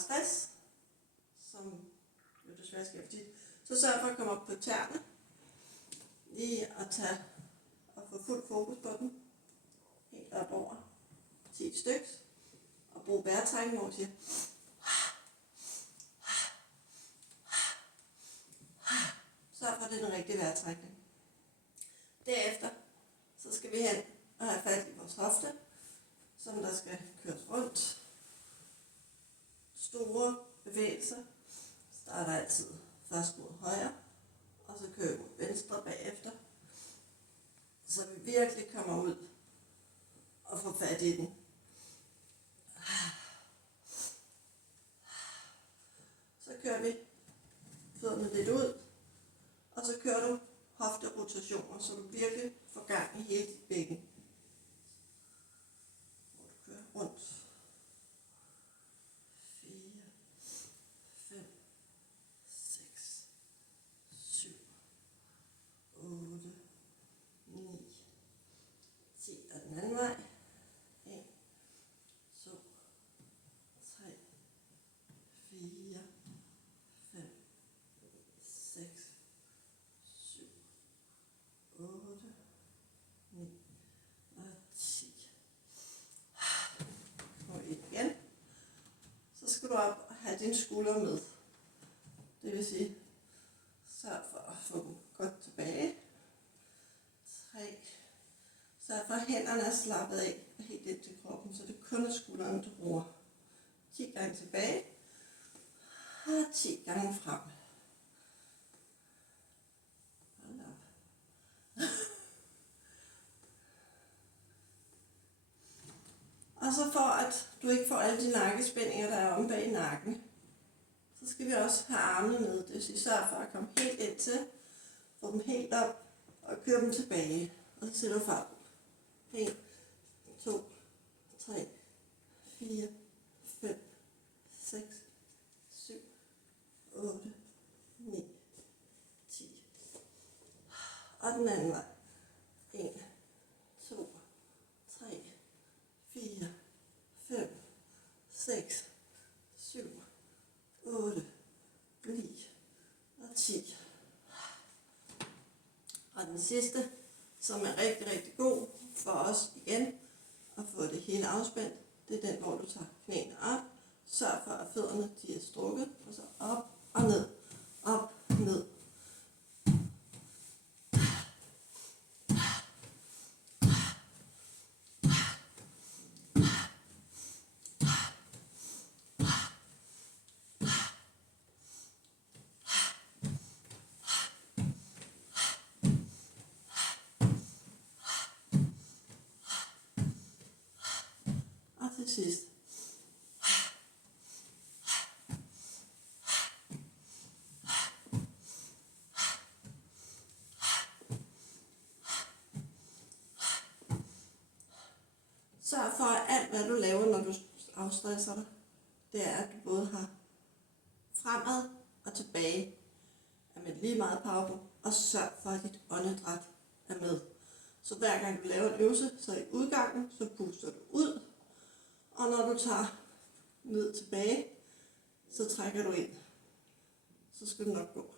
stress, som jo desværre sker for tit, så sørg for at komme op på tæerne, lige at tage og få fuld fokus på dem, helt op over 10 stykker, og brug vejrtrækning, hvor du siger, sørg for, at det er den rigtige vejrtrækning. Derefter, så skal vi hen og have fat i vores hofte, som der skal køres rundt. Store bevægelser starter altid først mod højre, og så kører vi mod venstre bagefter, så vi virkelig kommer ud og får fat i den. Så kører vi fødderne lidt ud, og så kører du hofterotationer, så du virkelig får gang i hele dit bækken. Hvor du kører rundt. 4, 5, 6, 7, 8, 9, 10 og den anden vej. 1, 2, 3, 4, 5, 6, 7, 8, 9 og 10. Og igen. Så skal du op og have dine skuldre med. Det vil sige, sørg for at få dem godt tilbage. 3. Sørg for, at hænderne er slappet af og helt ind til kroppen, så det kun er skuldrene, du bruger. 10 gange tilbage og 10 gange frem. Hold op. Og så for at du ikke får alle de nakkespændinger, der er om bag nakken, så skal vi også have armene med. Det vil sige, sørg for at komme helt ind til, få dem helt op og køre dem tilbage. Og så sætter du fart. 1, 2, 3, 4, 5, 6, 7, 8, 9, 10. Og den anden vej. 1, 2, 3, 4, 5, 6, 7, 8, 9 og 10. Og den sidste, som er rigtig, rigtig god for os igen at få det hele afspændt, det er den, hvor du tager knæene op, sørg for, at fødderne de er strukket, og så op og ned, op, ned. Og til sidst. Sørg for, at alt, hvad du laver, når du afstresser dig, det er, at du både har fremad og tilbage er med lige meget power på, og sørg for, at dit åndedræt er med. Så hver gang du laver en øvelse, så i udgangen, så puster du ud, og når du tager ned tilbage, så trækker du ind. Så skal det nok gå.